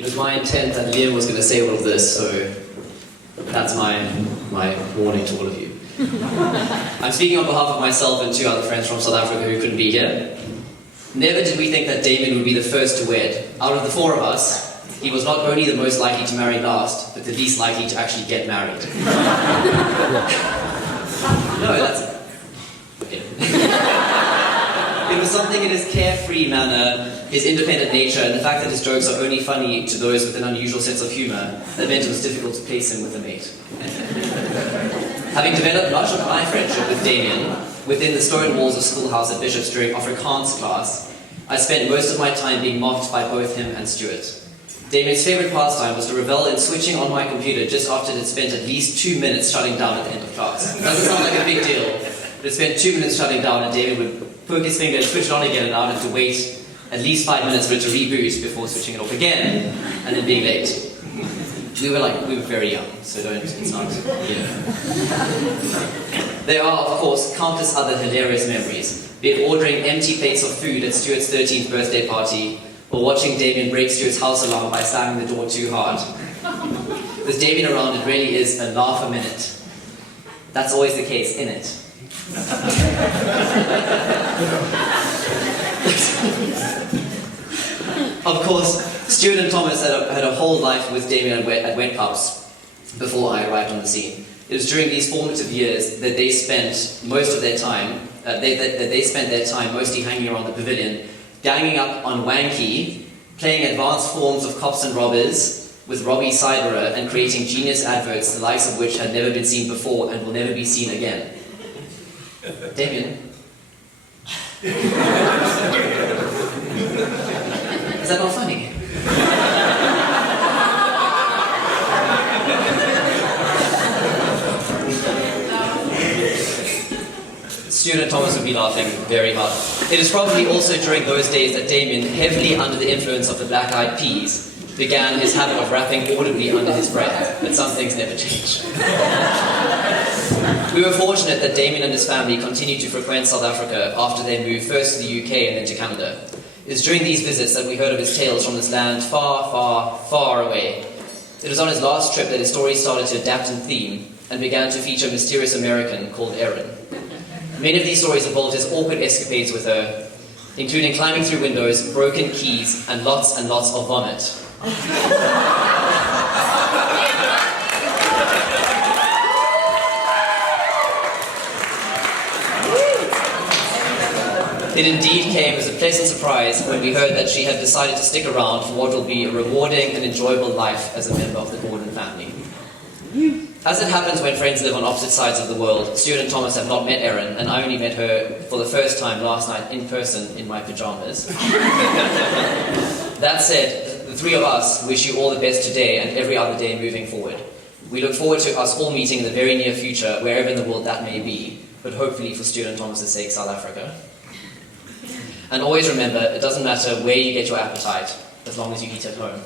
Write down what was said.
It was my intent that Liam was going to say all of this, so that's my warning to all of you. I'm speaking on behalf of myself and two other friends from South Africa who couldn't be here. Never did we think that Damian would be the first to wed. Out of the four of us, he was not only the most likely to marry last, but the least likely to actually get married. No, that's... Okay. It was something in his carefree manner, his independent nature, and the fact that his jokes are only funny to those with an unusual sense of humour that meant it was difficult to place him with a mate. Having developed much of my friendship with Damian within the stone walls of schoolhouse at Bishop's during Afrikaans class, I spent most of my time being mocked by both him and Stuart. Damian's favourite pastime was to revel in switching on my computer just after it had spent at least 2 minutes shutting down at the end of class. It doesn't sound like a big deal, but it spent 2 minutes shutting down and Damian would poke his finger and switch it on again, and I'd have to wait at least 5 minutes for it to reboot before switching it off again, and then being late. We were very young, so it's not, There are, of course, countless other hilarious memories, be it ordering empty plates of food at Stuart's 13th birthday party, or watching Damian break Stuart's house alarm by slamming the door too hard. With Damian around, it really is a laugh a minute. That's always the case, innit? Of course, Stuart and Thomas had a whole life with Damian at wet pubs before I arrived on the scene. It was during these formative years that they spent most of their time, mostly hanging around the pavilion, ganging up on Wanky, playing advanced forms of cops and robbers with Robbie Cyberer, and creating genius adverts, the likes of which had never been seen before and will never be seen again. Damian? Is that not funny? Stuart and Thomas would be laughing very hard. It was probably also during those days that Damian, heavily under the influence of the Black Eyed Peas, began his habit of rapping audibly under his breath, but some things never change. We were fortunate that Damian and his family continued to frequent South Africa after they moved first to the UK and then to Canada. It was during these visits that we heard of his tales from this land far, far, far away. It was on his last trip that his stories started to adapt in theme and began to feature a mysterious American called Erin. Many of these stories involved his awkward escapades with her, including climbing through windows, broken keys, and lots of vomit. It indeed came as a pleasant surprise when we heard that she had decided to stick around for what will be a rewarding and enjoyable life as a member of the Gordon family. As it happens when friends live on opposite sides of the world, Stuart and Thomas have not met Erin, and I only met her for the first time last night in person in my pajamas. That said, the three of us wish you all the best today and every other day moving forward. We look forward to us all meeting in the very near future, wherever in the world that may be, but hopefully for Stuart and Thomas's sake, South Africa. And always remember, it doesn't matter where you get your appetite, as long as you eat at home.